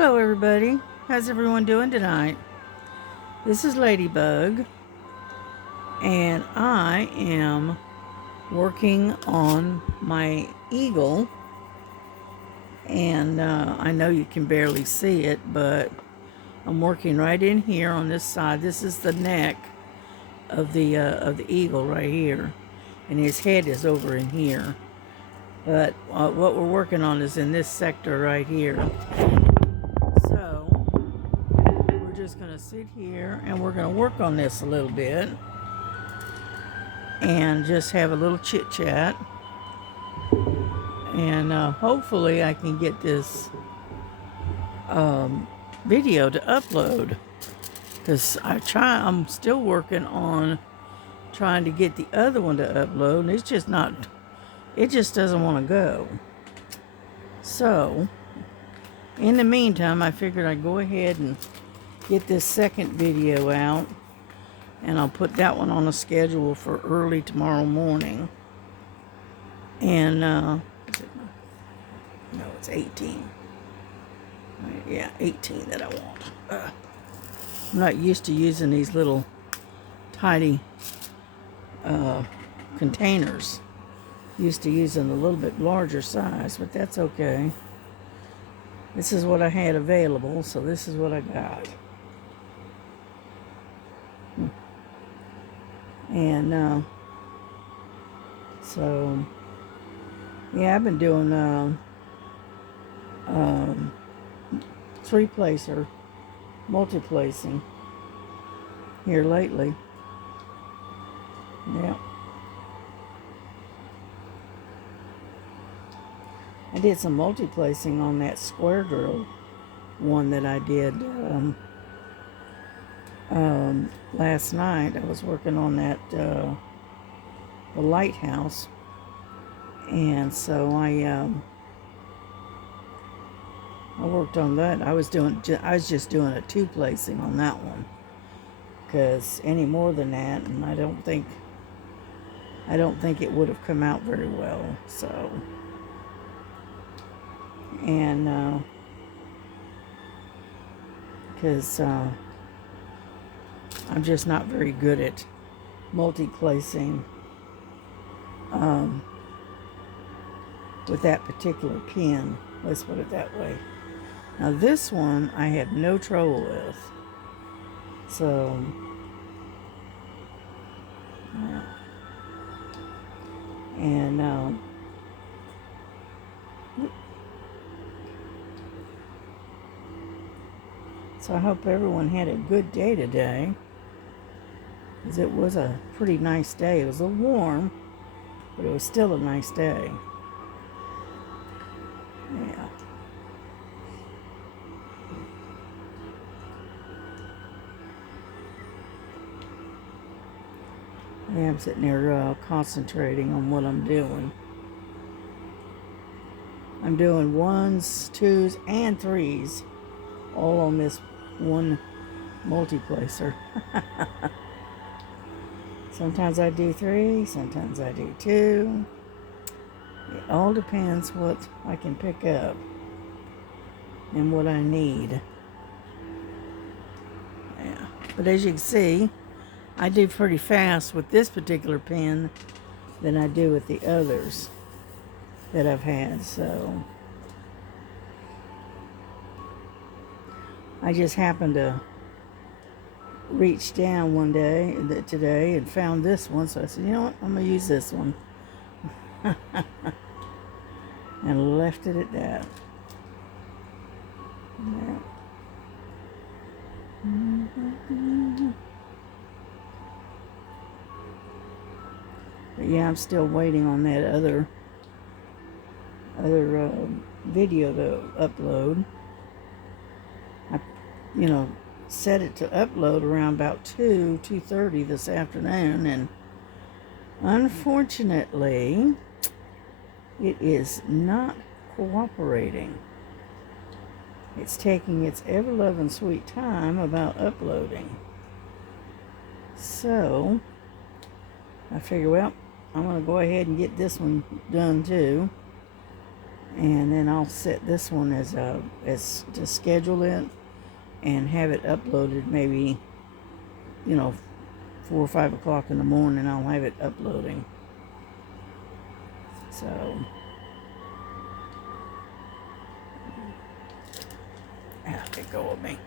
Hello everybody, how's everyone doing tonight? This is Ladybug, and I am working on my eagle, and I know you can barely see it, but I'm working right in here on this side. This is the neck of the eagle right here, and his head is over in here. But what we're working on is in this sector right here. So we're just going to sit here and we're going to work on this a little bit and just have a little chit chat. And hopefully I can get this video to upload, because I'm still working on trying to get the other one to upload, and it just doesn't want to go. So in the meantime, I figured I'd go ahead and get this second video out, and I'll put that one on a schedule for early tomorrow morning. And no, it's 18. Yeah, 18 that I want. I'm not used to using these little tiny containers. Used to using a little bit larger size, but that's okay. This is what I had available, so this is what I got. And so yeah, I've been doing 3-placer multi-placing here lately. Yeah, I did some multi-placing on that square drill one that I did last night. I was working on that the lighthouse, and so I worked on that. I was just doing a 2-placing on that one, because any more than that, and I don't think it would have come out very well. So, and because I'm just not very good at multi-placing with that particular pin. Let's put it that way. Now this one I have no trouble with. So yeah. And so I hope everyone had a good day today, because it was a pretty nice day. It was a little warm, but it was still a nice day. Yeah. Yeah, I'm sitting there concentrating on what I'm doing. I'm doing 1s, 2s, and 3s all on this one multi-placer. Sometimes I do 3, sometimes I do 2. It all depends what I can pick up and what I need. Yeah. But as you can see, I do pretty fast with this particular pen than I do with the others that I've had. So I just happened to reach down one day today and found this one, so I said, you know what, I'm gonna use this one. And left it at that. Yeah. But yeah, I'm still waiting on that other video to upload. I set it to upload around about 2:30 this afternoon, and unfortunately it is not cooperating. It's taking its ever-loving sweet time about uploading. So I figure, well, I'm going to go ahead and get this one done too. And then I'll set this one as to schedule it and have it uploaded maybe, 4 or 5 o'clock in the morning. I'll have it uploading. So, let go of me.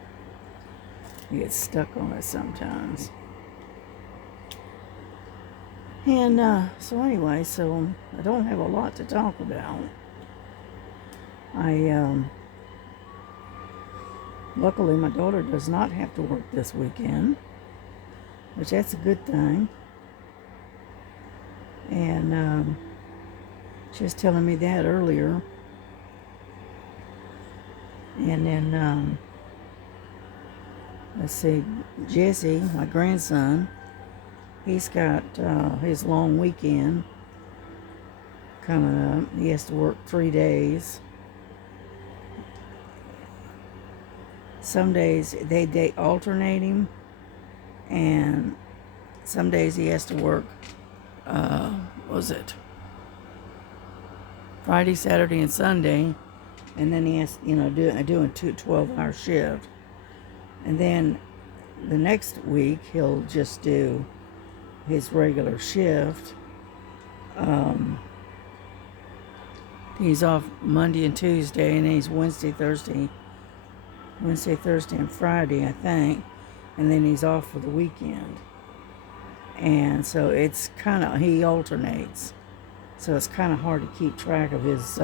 You get stuck on it sometimes. And so anyway, so I don't have a lot to talk about. Luckily my daughter does not have to work this weekend, which that's a good thing. And she was telling me that earlier. And then let's see, Jesse, my grandson, he's got his long weekend coming up. He has to work 3 days. Some days they alternate him, and some days he has to work, what was it? Friday, Saturday, and Sunday, and then he has, doing 12-hour shift. And then the next week he'll just do his regular shift. He's off Monday and Tuesday, and then he's Wednesday, Thursday, and Friday, I think. And then he's off for the weekend. And so it's kind of, he alternates. So it's kind of hard to keep track of his,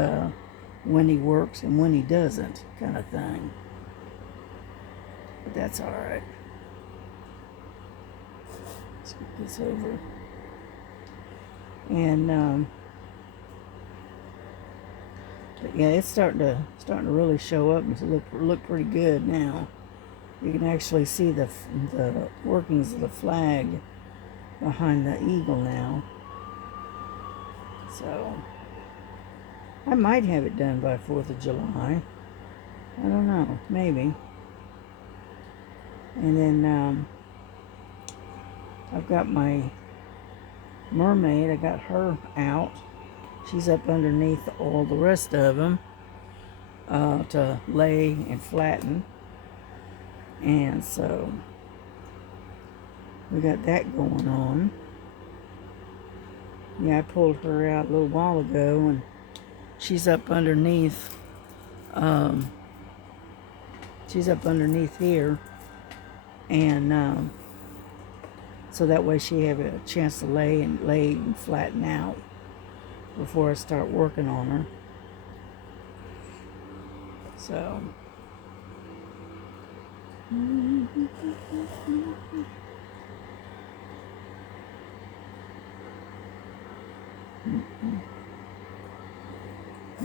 when he works and when he doesn't, kind of thing. But that's all right. Let's get this over. And, but yeah, it's starting to really show up and look pretty good now. You can actually see the workings of the flag behind the eagle now. So I might have it done by 4th of July. I don't know, maybe. And then I've got my mermaid. I got her out. She's up underneath all the rest of them to lay and flatten. And so we got that going on. Yeah, I pulled her out a little while ago, and she's up underneath. She's up underneath here, and so that way she have a chance to lay and flatten out before I start working on her. So I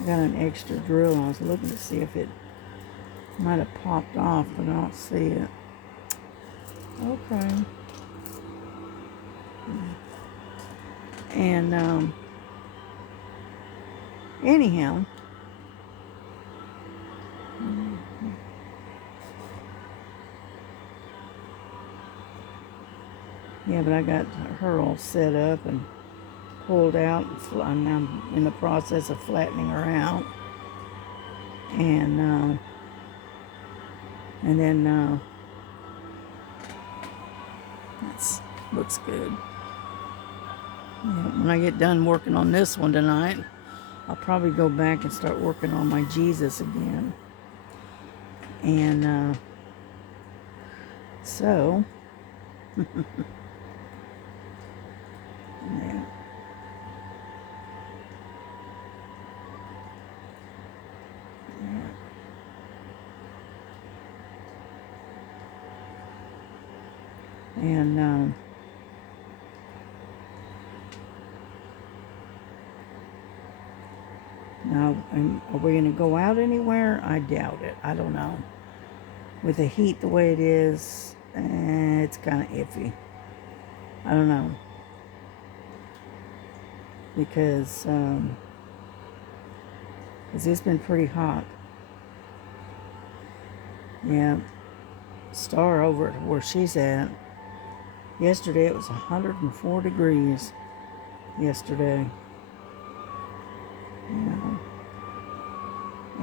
got an extra drill. I was looking to see if it might have popped off, but I don't see it. Okay. And anyhow, yeah, but I got her all set up and pulled out, and I'm in the process of flattening her out. And then that looks good. Yeah, when I get done working on this one tonight, I'll probably go back and start working on my Jesus again. And so yeah. And now, are we going to go out anywhere? I doubt it. I don't know. With the heat the way it is, it's kind of iffy. I don't know. Because it's been pretty hot. Yeah. Star over at where she's at. Yesterday it was 104 degrees. Yesterday. Yeah.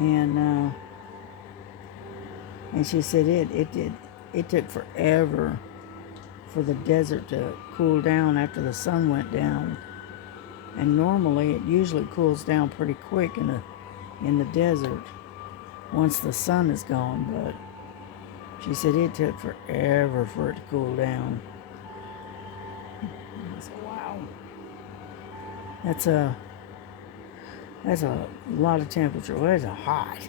and she said it took forever for the desert to cool down after the sun went down. And normally it usually cools down pretty quick in the desert once the sun is gone, but she said it took forever for it to cool down. I said, wow. That's a lot of temperature. Well, that's hot.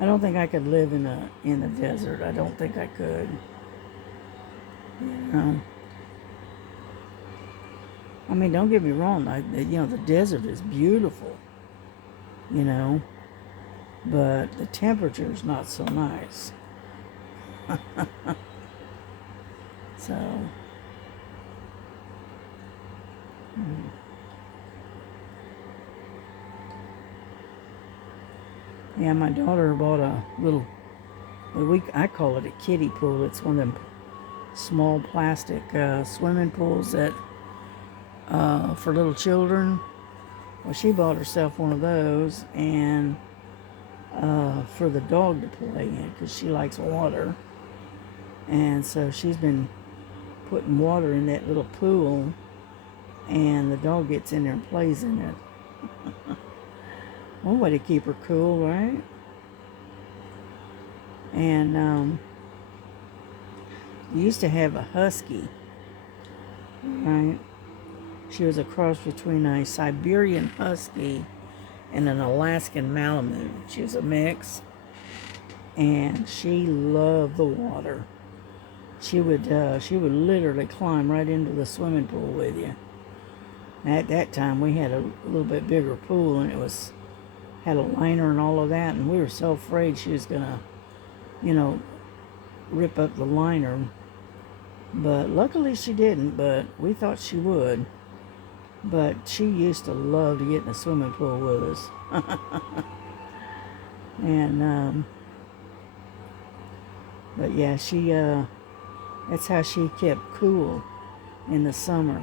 I don't think I could live in the desert. I don't think I could. You know. I mean, don't get me wrong. The desert is beautiful. You know, but the temperature is not so nice. So. Yeah, my daughter bought a little, I call it a kiddie pool. It's one of them small plastic swimming pools that for little children. Well, she bought herself one of those, and for the dog to play in, because she likes water. And so she's been putting water in that little pool, and the dog gets in there and plays in it. One way to keep her cool, right? And used to have a husky, right? She was a cross between a Siberian husky and an Alaskan Malamute. She was a mix, and she loved the water. She would literally climb right into the swimming pool with you. At that time, we had a little bit bigger pool, and it had a liner and all of that, and we were so afraid she was gonna, rip up the liner. But luckily she didn't, but we thought she would. But she used to love to get in the swimming pool with us. And, but yeah, that's how she kept cool in the summer.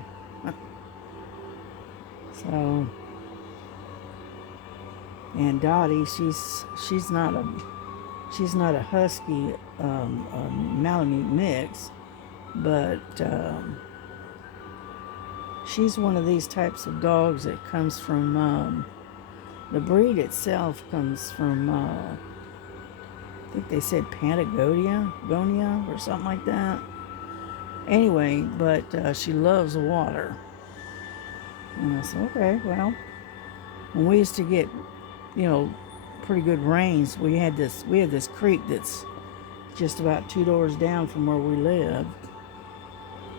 So, and Dottie, she's not a husky, Malamute mix, but she's one of these types of dogs that comes from the breed itself comes from I think they said Patagonia or something like that. Anyway, but she loves water. And I said, okay, well, when we used to get, pretty good rains, we had this creek that's just about 2 doors down from where we lived.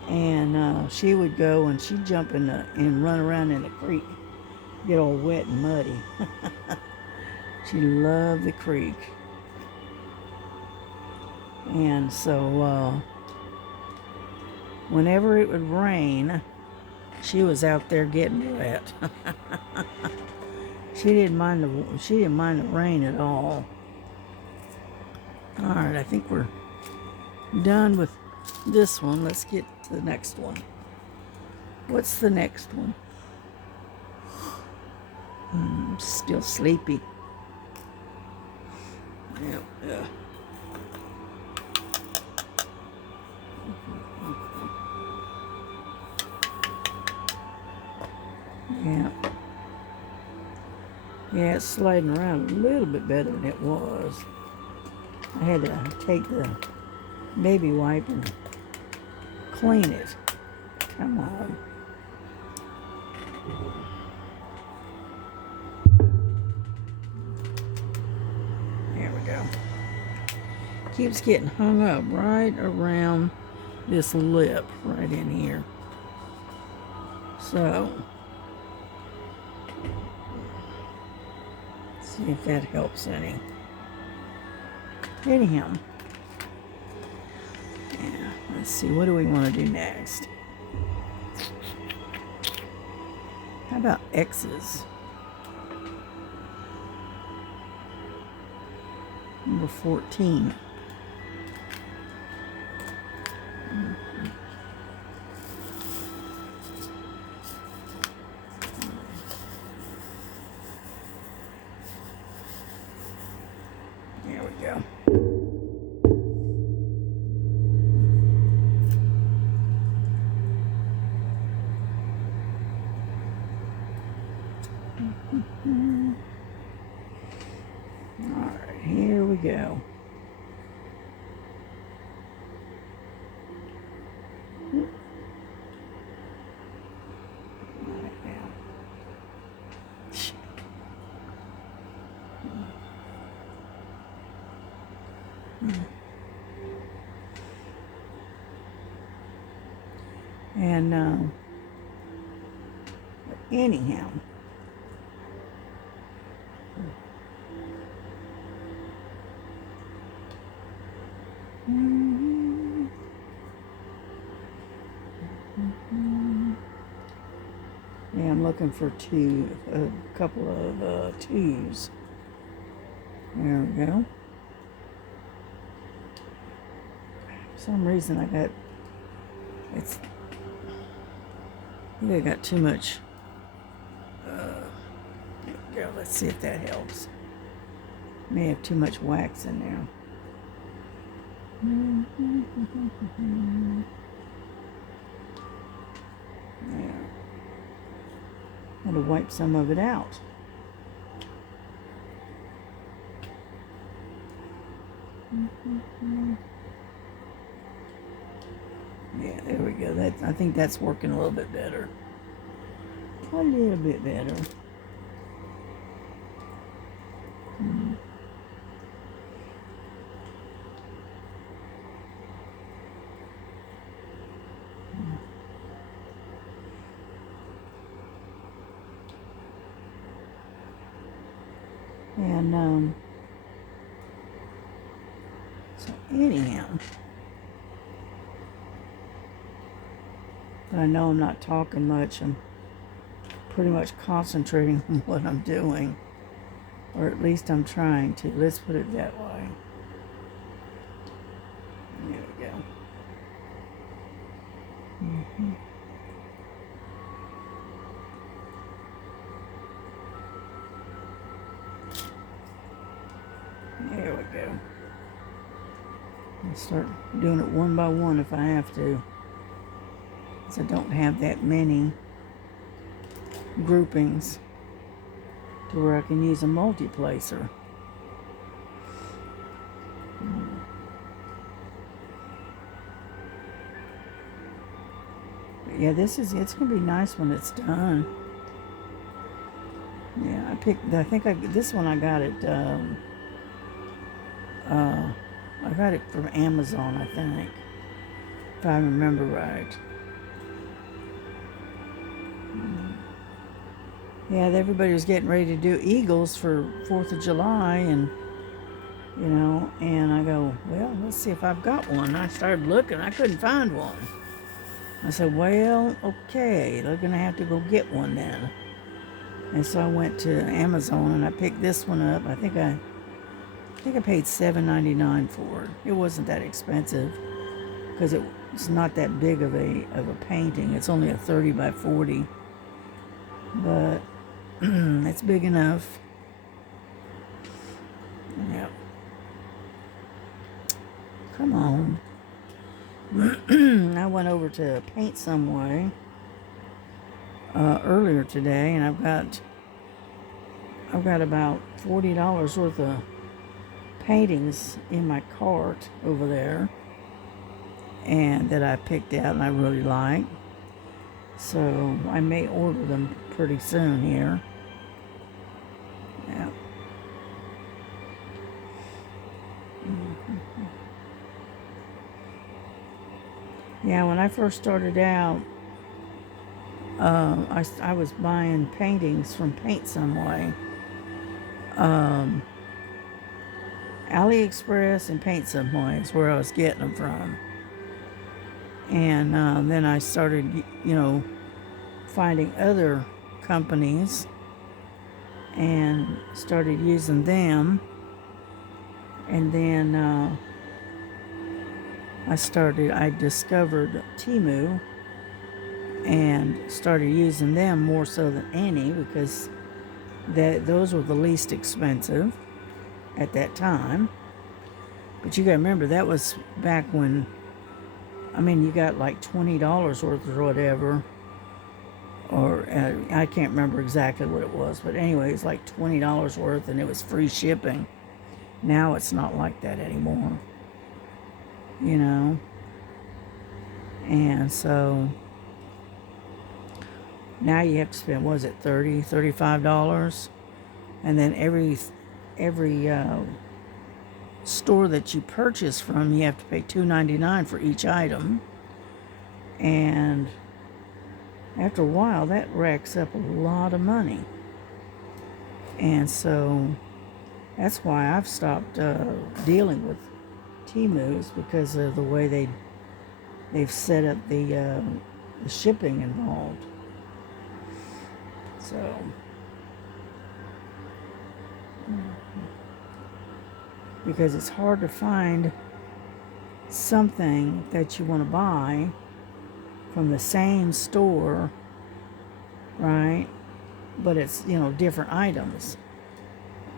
And she would go and she'd jump and run around in the creek, get all wet and muddy. She loved the creek. And so whenever it would rain, she was out there getting wet. She didn't mind the rain at all. All right, I think we're done with this one. Let's get to the next one. What's the next one? I'm still sleepy. Yeah. Yeah, it's sliding around a little bit better than it was. I had to take the baby wipe and clean it. Come on. There we go. Keeps getting hung up right around this lip right in here. So, see if that helps any. Anyhow, yeah, let's see, what do we want to do next? How about X's? Number 14. go. All right, here we go. And anyhow, yeah, I'm looking for a couple of twos. There we go. For some reason I think I got too much. There we go. Let's see if that helps. May have too much wax in there. There. Got to wipe some of it out. Yeah, there we go. I think that's working a little bit better. A little bit better. And so anyhow, but I know I'm not talking much. I'm pretty much concentrating on what I'm doing, or at least I'm trying to. Let's put it that way. There we go. There we go. I'll start doing it one by one if I have to, because I don't have that many groupings to where I can use a multi-placer. But yeah, it's gonna be nice when it's done. Yeah, this one I got it. I got it from Amazon, I think, if I remember right. Yeah, everybody was getting ready to do eagles for 4th of July, and and I go, well, let's see if I've got one. I started looking, I couldn't find one. I said, well, okay, they're gonna have to go get one then. And so I went to Amazon and I picked this one up. I think I paid $7.99 for it. It wasn't that expensive because it's not that big of a painting. It's only a 30 by 40, but it's big enough. Yep. Come on. I went over to Paint Some Way earlier today, and I've got about $40 worth of paintings in my cart over there, and that I picked out and I really like. So I may order them pretty soon here. Yeah. Yeah, when I first started out, I was buying paintings from Paint Some Way. AliExpress and Paint Some Way is where I was getting them from. And then I started, finding other companies and started using them. And then I discovered Temu and started using them more so than any, because those were the least expensive at that time. But you gotta remember, that was back when, I mean, you got like $20 worth or whatever. Or I can't remember exactly what it was. But anyway, it's like $20 worth and it was free shipping. Now it's not like that anymore. You know? And so now you have to spend, what is it, $35? And then every store that you purchase from, you have to pay $2.99 for each item. And after a while, that racks up a lot of money. And so that's why I've stopped dealing with Temu's, because of the way they've set up the shipping involved. So because it's hard to find something that you want to buy from the same store, right? But it's, different items,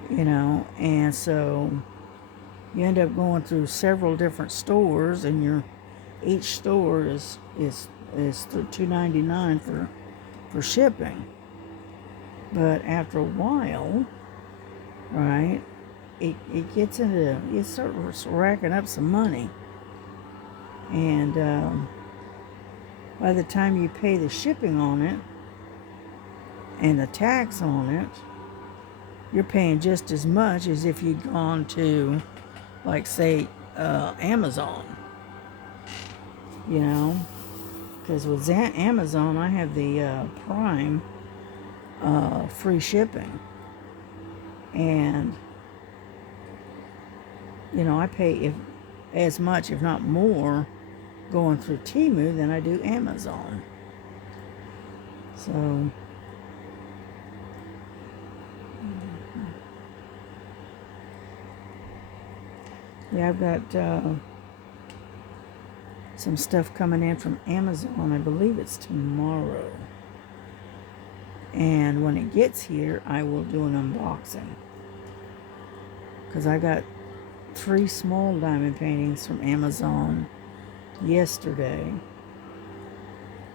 and so you end up going through several different stores, and each store is $2.99 for shipping. But after a while, right, it starts racking up some money. And by the time you pay the shipping on it and the tax on it, you're paying just as much as if you'd gone to, like, say, Amazon. Because with Amazon, I have the Prime free shipping. And, I pay as much, if not more, going through Temu than I do Amazon. So, yeah, I've got some stuff coming in from Amazon. I believe it's tomorrow. And when it gets here, I will do an unboxing. Because I got 3 small diamond paintings from Amazon yesterday.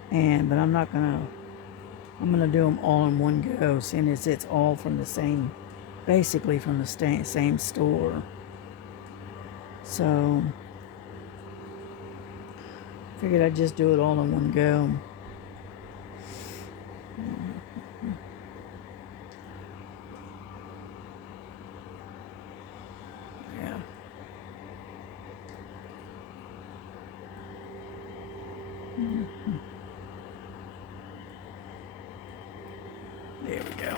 But I'm gonna do them all in one go, seeing as it's all from basically from the same store. So, figured I'd just do it all in one go. Yeah. There we go.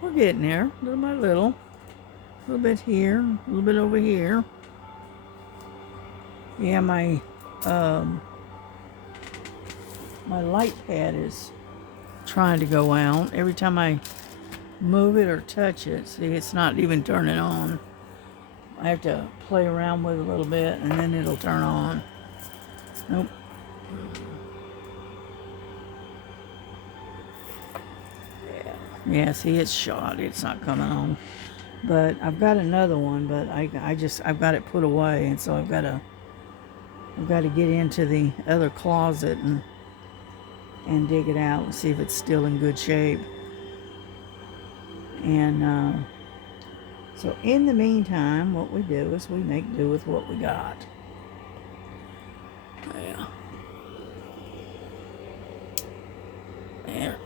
We're getting there, little by little. A little bit here, a little bit over here. Yeah, my light pad is trying to go out. Every time I move it or touch it, see, it's not even turning on. I have to play around with it a little bit and then it'll turn on. Nope. Yeah, see, it's shot. It's not coming on. But I've got another one, but I've got it put away, and so I've got to get into the other closet and dig it out and see if it's still in good shape. And so in the meantime, what we do is we make do with what we got. Yeah. There.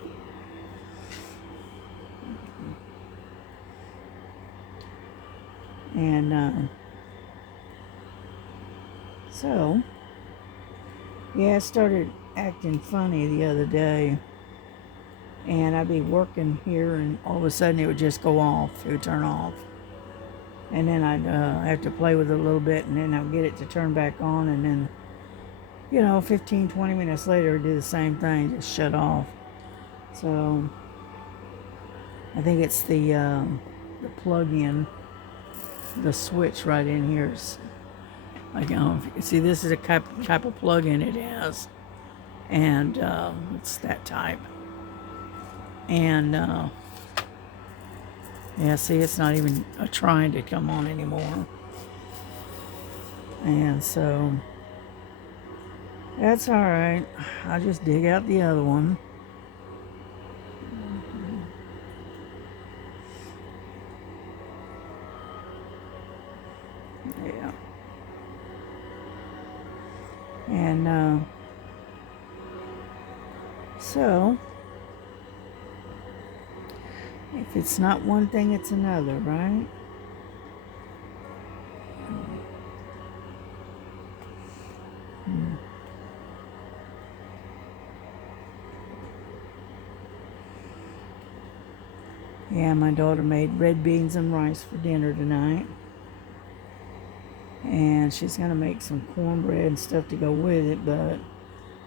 And so, yeah, I started acting funny the other day, and I'd be working here, and all of a sudden it would just go off. It would turn off, and then I'd have to play with it a little bit, and then I'd get it to turn back on, and then 15, 20 minutes later it'd do the same thing, just shut off. So I think it's the plug-in, the switch right in here. Like, if you can see, this is a type of plug-in it has, and it's that type. And yeah, see, it's not even trying to come on anymore. And so that's all right. I'll just dig out the other one. Yeah. And so if it's not one thing, it's another, right? Yeah, my daughter made red beans and rice for dinner tonight. And she's going to make some cornbread and stuff to go with it, but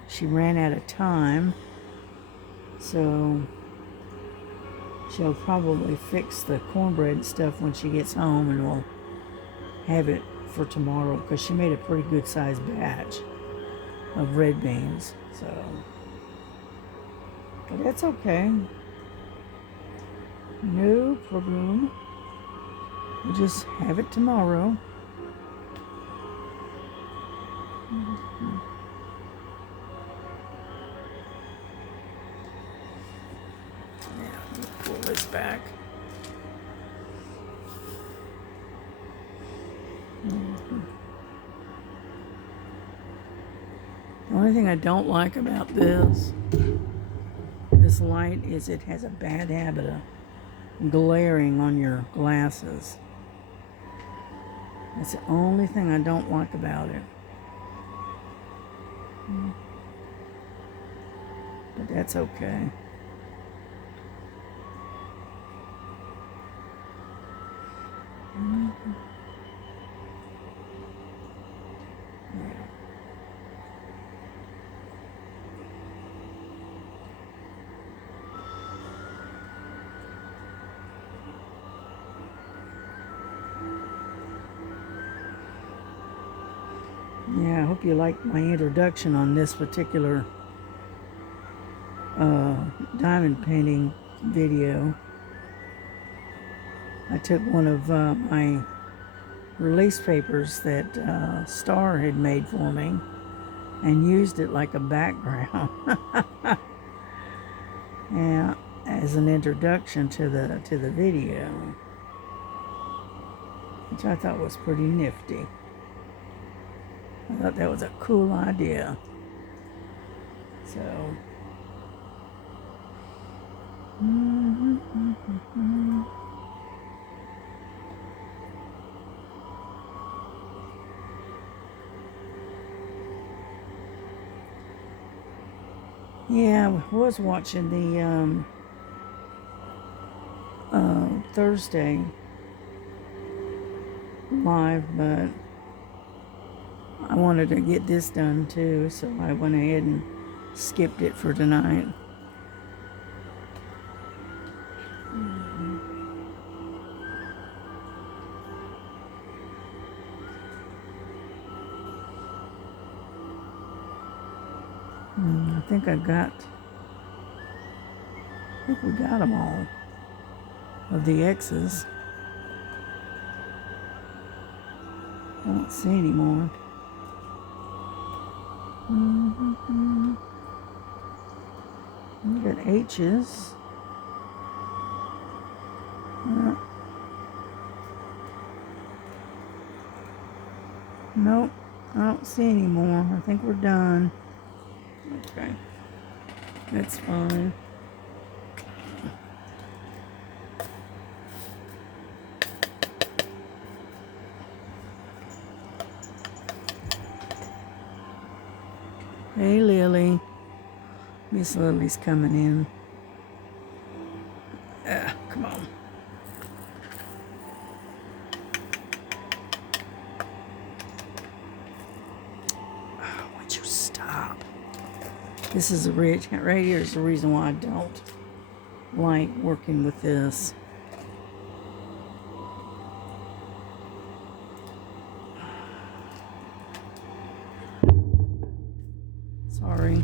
she ran out of time. So she'll probably fix the cornbread and stuff when she gets home, and we'll have it for tomorrow, because she made a pretty good sized batch of red beans. So, but that's okay. No problem. We'll just have it tomorrow. Yeah, let me pull this back. The only thing I don't like about this light is it has a bad habit of glaring on your glasses. That's the only thing I don't like about it. But that's okay. Yeah, I hope you liked my introduction on this particular diamond painting video. I took one of my release papers that Star had made for me and used it like a background. Yeah, as an introduction to the video, which I thought was pretty nifty. I thought that was a cool idea. So, yeah, I was watching the Thursday live, but I wanted to get this done too, so I went ahead and skipped it for tonight. I think we got them all of the X's. I don't see any more. We got H's. Nope, I don't see any more. I think we're done. Okay, that's fine. Hey, Lily. Miss Lily's coming in. Come on. Oh, would you stop? This is right here is the reason why I don't like working with this. Sorry.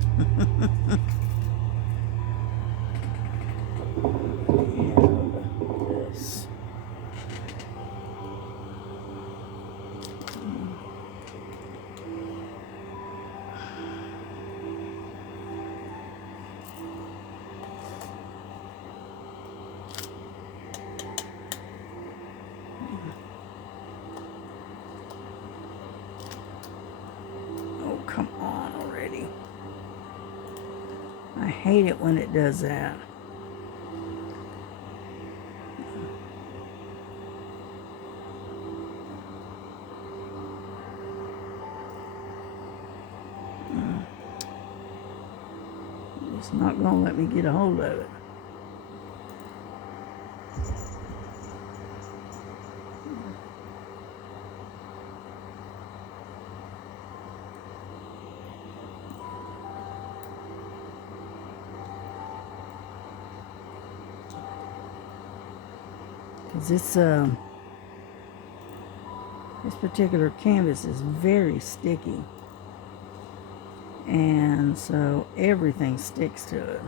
hate it when it does that. It's not going to let me get a hold of it. Because this particular canvas is very sticky. And so everything sticks to it.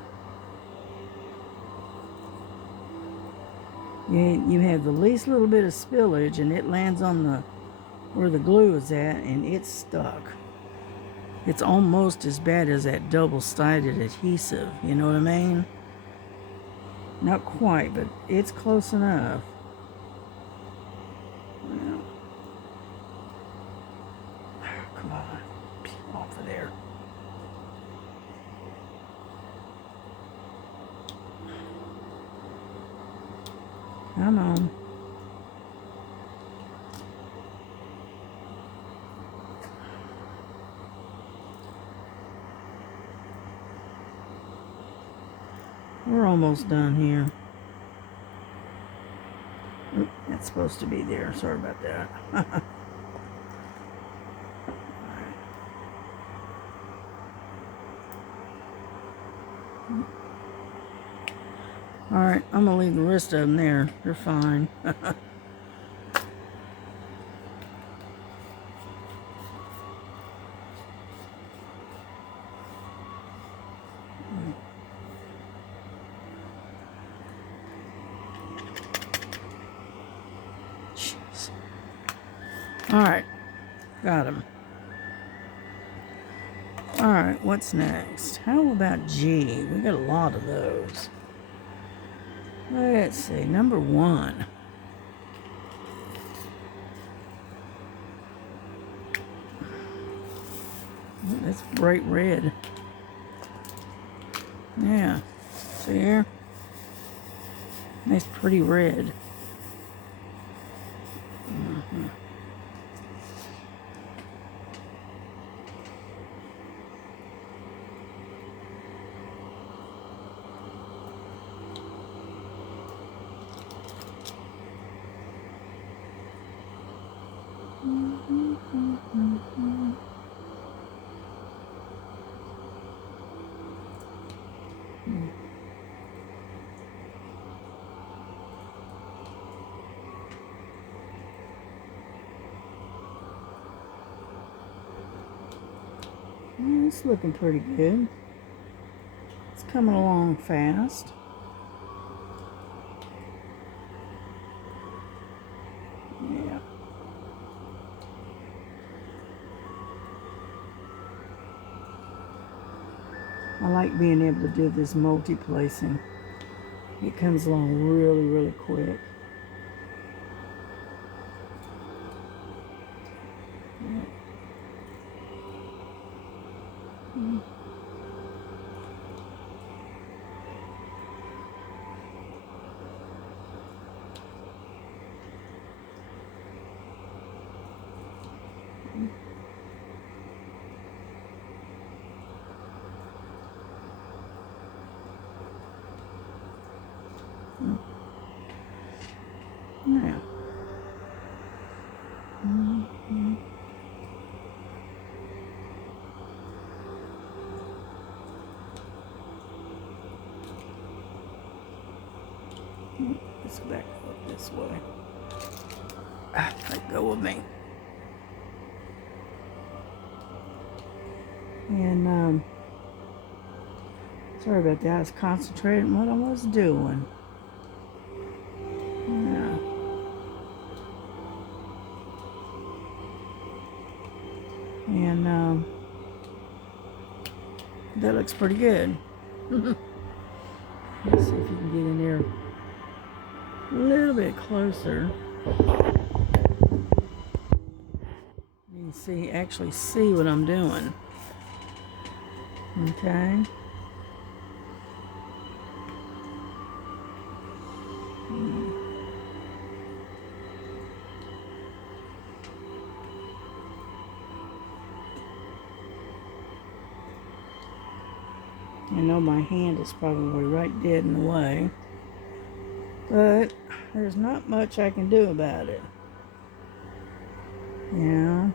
You have the least little bit of spillage and it lands on where the glue is at and it's stuck. It's almost as bad as that double-sided adhesive, you know what I mean? Not quite, but it's close enough. Well, come on, off of there. Come on. We're almost done here. Oop, that's supposed to be there. Sorry about that. Alright, I'm going to leave the rest of them there. They're fine. Jeez. Alright, got them. Alright, what's next? How about G? We got a lot of those. Let's see, number 1. That's bright red. Yeah, see here? Nice pretty red. It's looking pretty good. It's coming along fast. Yeah. I like being able to do this multi-placing. It comes along really, really quick. Yeah. Yeah. Let's back up this way. Let go of me. And sorry about that. I was concentrating on what I was doing. Yeah. And that looks pretty good. Let's see if you can get in there a little bit closer. You can actually see what I'm doing. Okay. I know my hand is probably right dead in the way, but there's not much I can do about it. Yeah.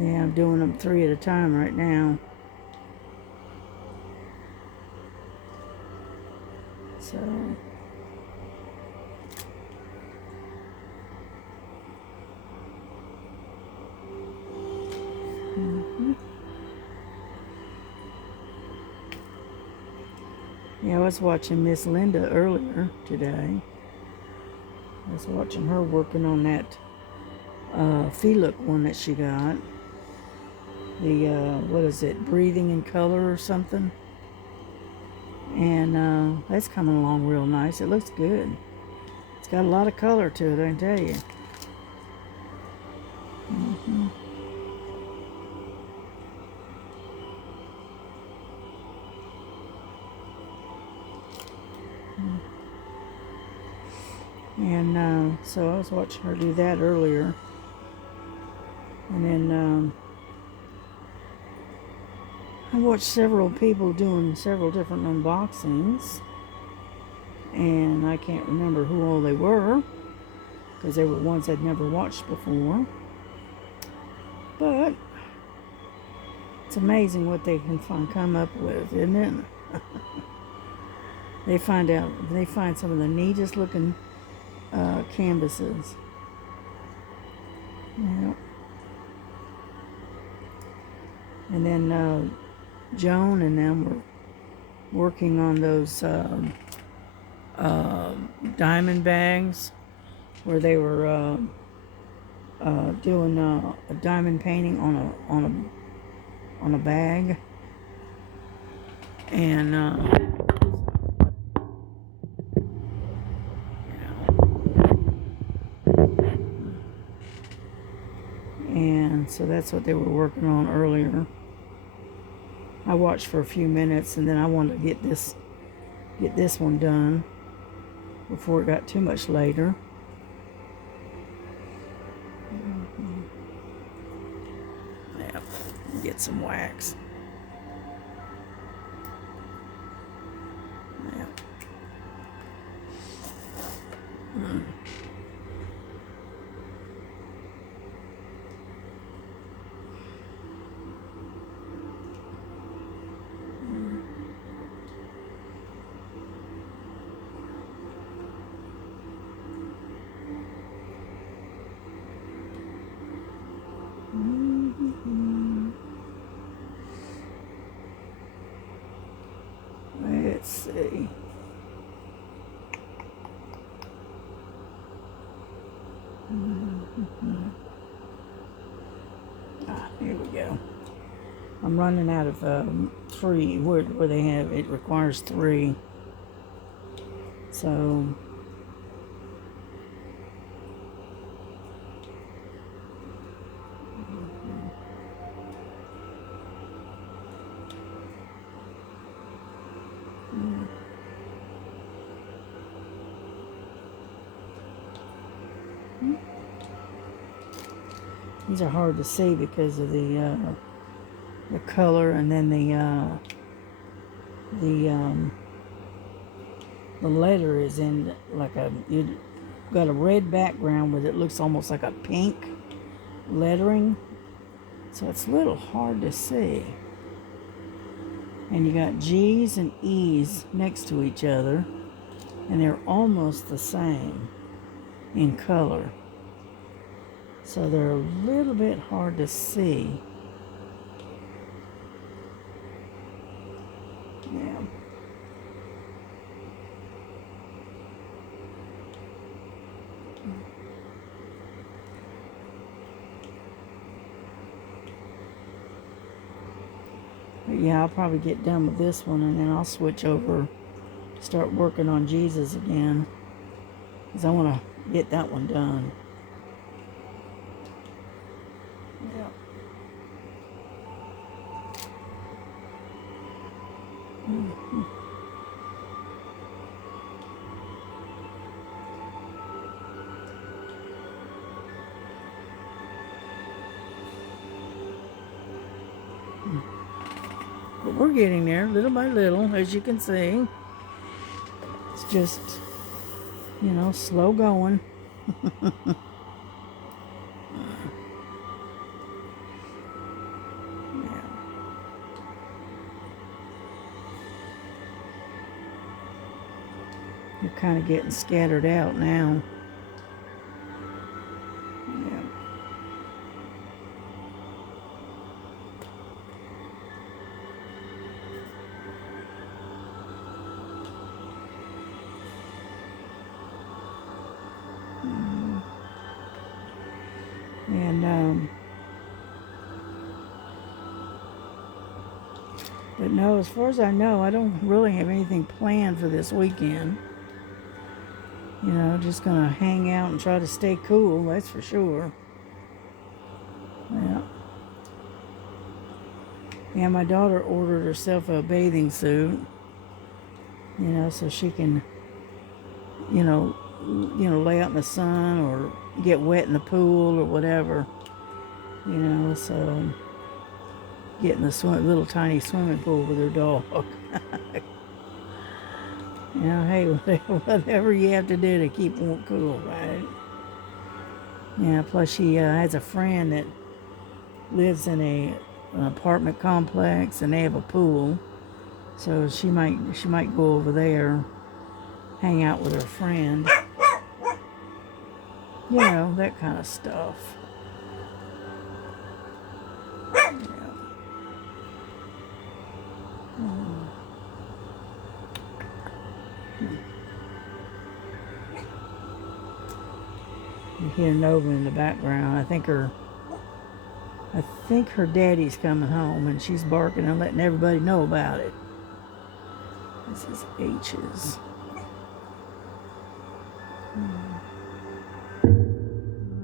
Yeah, I'm doing them 3 at a time right now. So, yeah, I was watching Miss Linda earlier today. I was watching her working on that Felix one that she got. The, what is it, Breathing in Color or something. And that's coming along real nice. It looks good. It's got a lot of color to it, I can tell you. And so I was watching her do that earlier. And then I watched several people doing several different unboxings. And I can't remember who all they were, because they were ones I'd never watched before. But it's amazing what they can come up with, isn't it? They find some of the neatest looking canvases. Yeah. And then Joan and them were working on those diamond bags, where they were doing a diamond painting on a bag. And and so that's what they were working on earlier. I watched for a few minutes, and then I wanted to get this one done before it got too much later. Yeah, get some wax. Yeah. Let's see. Here we go. I'm running out of 3. Where they have it requires 3. So these are hard to see because of the color, and then the letter is in like you got a red background with it looks almost like a pink lettering, so it's a little hard to see. And you got G's and E's next to each other, and they're almost the same in color, so they're a little bit hard to see. Yeah. But yeah, I'll probably get done with this one, and then I'll switch over, start working on Jesus again, because I want to get that one done. Yeah. But we're getting there little by little, as you can see. It's just, slow going. Yeah. They're kind of getting scattered out now. Yeah. And but no, as far as I know, I don't really have anything planned for this weekend. Just gonna hang out and try to stay cool, that's for sure. Yeah. Yeah, my daughter ordered herself a bathing suit, so she can, lay out in the sun or get wet in the pool or whatever, so get in the little tiny swimming pool with her dog. Hey, whatever you have to do to keep them cool, right? Yeah, plus she has a friend that lives in an apartment complex and they have a pool. So she might go over there, hang out with her friend. That kind of stuff. Yeah. You hear Nova in the background. I think her daddy's coming home and she's barking and letting everybody know about it. This is H's.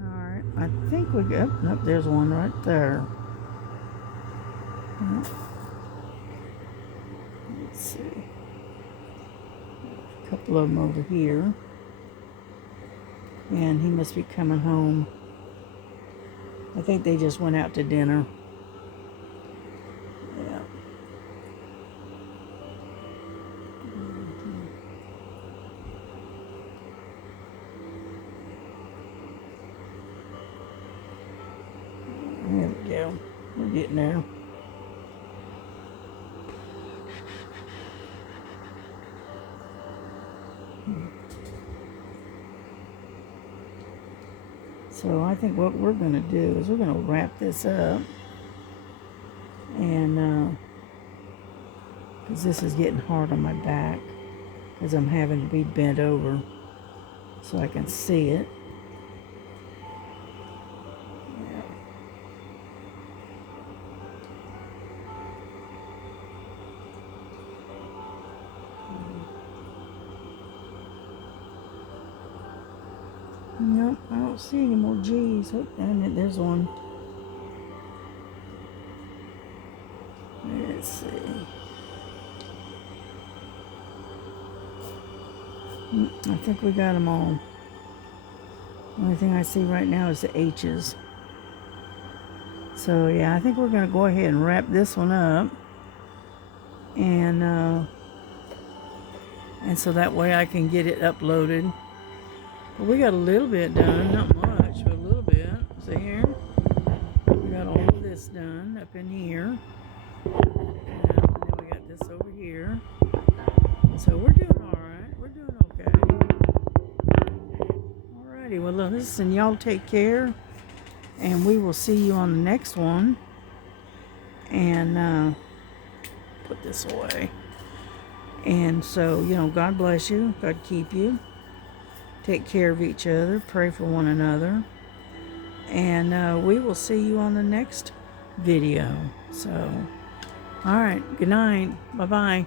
Alright, I think we got, nope, there's one right there. Let's see. A couple of them over here. And he must be coming home. I think they just went out to dinner. Yeah. There we go. We're getting there. So I think what we're going to do is we're going to wrap this up. And because this is getting hard on my back because I'm having to be bent over so I can see it. Nope, I don't see any more G's. Oh, and there's one. Let's see. I think we got them all. The only thing I see right now is the H's. So yeah, I think we're going to go ahead and wrap this one up. And so that way I can get it uploaded. Well, we got a little bit done, not much, but a little bit. See here? We got all of this done up in here. And then we got this over here. So we're doing all right. We're doing okay. Alrighty, well, listen, y'all take care. And we will see you on the next one. And put this away. And so, God bless you. God keep you. Take care of each other. Pray for one another. And we will see you on the next video. So, all right. Good night. Bye-bye.